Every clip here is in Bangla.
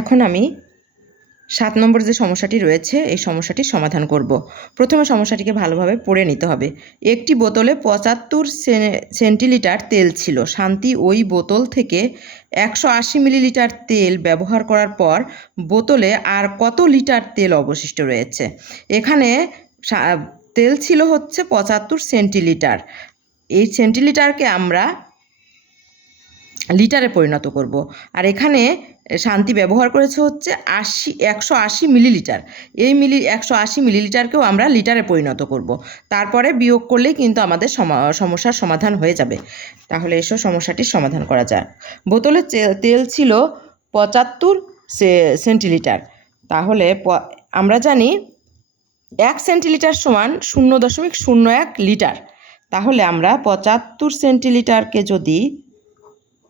এখন আমি 7 নম্বর যে সমস্যাটি রয়েছে এই সমস্যাটির সমাধান করব। প্রথমে সমস্যাটিকে ভালোভাবে পড়ে নিতে হবে। একটি বোতলে 75 সেন্টিলিটার তেল ছিল। শান্তি ওই বোতল থেকে 180 মিলিলিটার তেল ব্যবহার করার পর বোতলে আর কত লিটার তেল অবশিষ্ট রয়েছে। এখানে তেল ছিল হচ্ছে 75 সেন্টিলিটার। এই সেন্টিলিটারকে আমরা লিটারে পরিণত করব। আর এখানে শান্তি ব্যবহার করেছে হচ্ছে 180 মিলিলিটার। এই 180 মিলিলিটারকেও আমরা লিটারে পরিণত করব। তারপরে বিয়োগ করলেই কিন্তু আমাদের সমস্যার সমাধান হয়ে যাবে। তাহলে এসব সমস্যাটির সমাধান করা যায়। বোতলে তেল ছিল 75 সেন্টিলিটার। তাহলে আমরা জানি 1 সেন্টিলিটার সমান 0.01 লিটার। তাহলে আমরা 75 সেন্টিলিটারকে যদি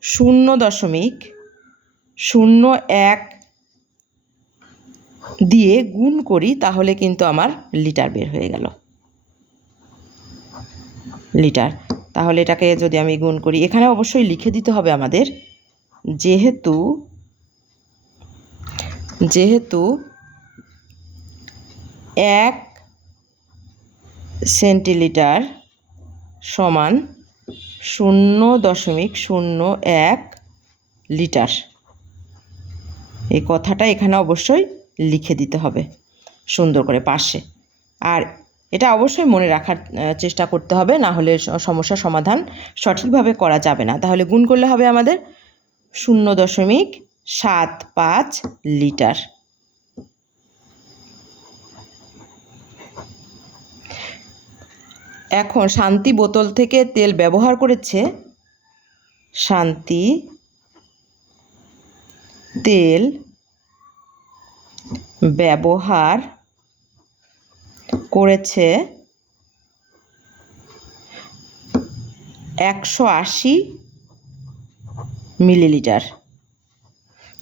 0.01 দিয়ে গুণ করি তাহলে কিন্তু আমার লিটার বের হয়ে গেল। লিটার। তাহলে এটাকে যদি আমি গুণ করি, এখানে অবশ্যই লিখে দিতে হবে আমাদের, যেহেতু 1 সেন্টিলিটার সমান 0.01 লিটার। এই কথাটা এখানে অবশ্যই লিখে দিতে হবে সুন্দর করে পাশে। আর এটা অবশ্যই মনে রাখার চেষ্টা করতে হবে, না হলে সমস্যার সমাধান সঠিকভাবে করা যাবে না। তাহলে গুণ করলে হবে আমাদের 0.75 লিটার। এখন শান্তি বোতল থেকে তেল ব্যবহার করেছে। শান্তি তেল ব্যবহার করেছে 180 মিলিলিটার।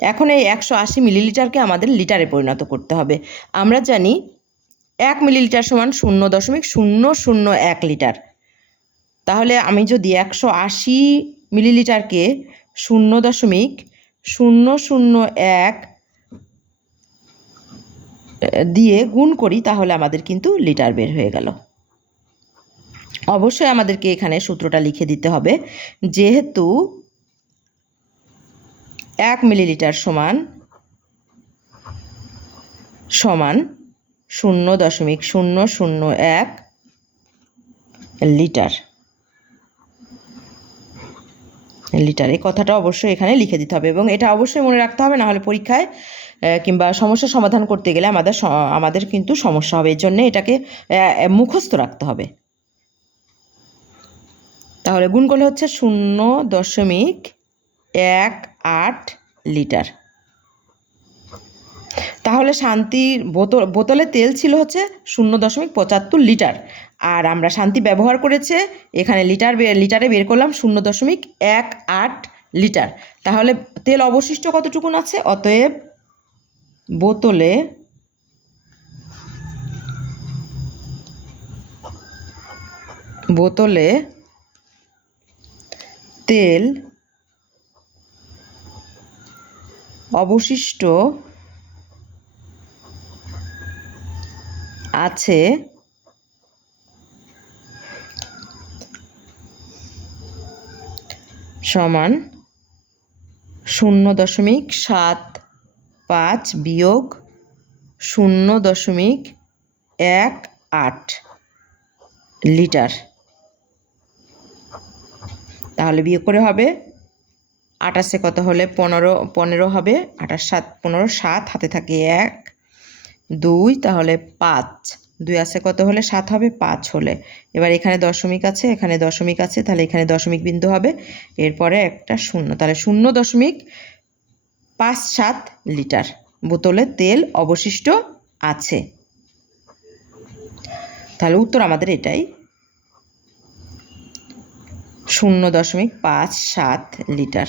এখন এই 180 মিলিলিটারকে আমাদের লিটারে পরিণত করতে হবে। আমরা জানি 1 মিলিলিটার সমান 0.001 লিটার। তাহলে আমি যদি 180 মিলিলিটারকে 0.001 দিয়ে গুণ করি তাহলে আমাদের কিন্তু লিটার বের হয়ে গেল। অবশ্যই আমাদেরকে এখানে সূত্রটা লিখে দিতে হবে, যেহেতু 1 মিলিলিটার সমান 0.001 লিটার। এই কথাটা অবশ্যই এখানে লিখে দিতে হবে এবং এটা অবশ্যই মনে রাখতে হবে, না হলে পরীক্ষায় কিংবা সমস্যা সমাধান করতে গেলে আমাদের কিন্তু সমস্যা হবে। এর জন্য এটাকে মুখস্থ রাখতে হবে। তাহলে গুণ করলে হচ্ছে 0.18 লিটার। তাহলে শান্তির বোতলে তেল ছিল হচ্ছে 0.75 লিটার, আর আমরা শান্তি ব্যবহার করেছে এখানে লিটারে বের করলাম 0.18 লিটার। তাহলে তেল অবশিষ্ট কতটুকুন আছে? অতএব বোতলে তেল অবশিষ্ট আছে সমান 0.75 বিয়োগ 0.18 লিটার। তাহলে বিয়োগ করে হবে 28 কত হলে 15 হবে। 28 7 15 7 হাতে থাকে 1 2, তাহলে 5 2 আছে কত হলে 7 হবে 5 হলে। এবার এখানে দশমিক আছে, এখানে দশমিক আছে, তাহলে এখানে দশমিক বিন্দু হবে, এরপরে একটা শূন্য, তাহলে 0.57 লিটার বোতলে তেল অবশিষ্ট আছে। তাহলে উত্তর আমাদের এটাই, 0.57 লিটার।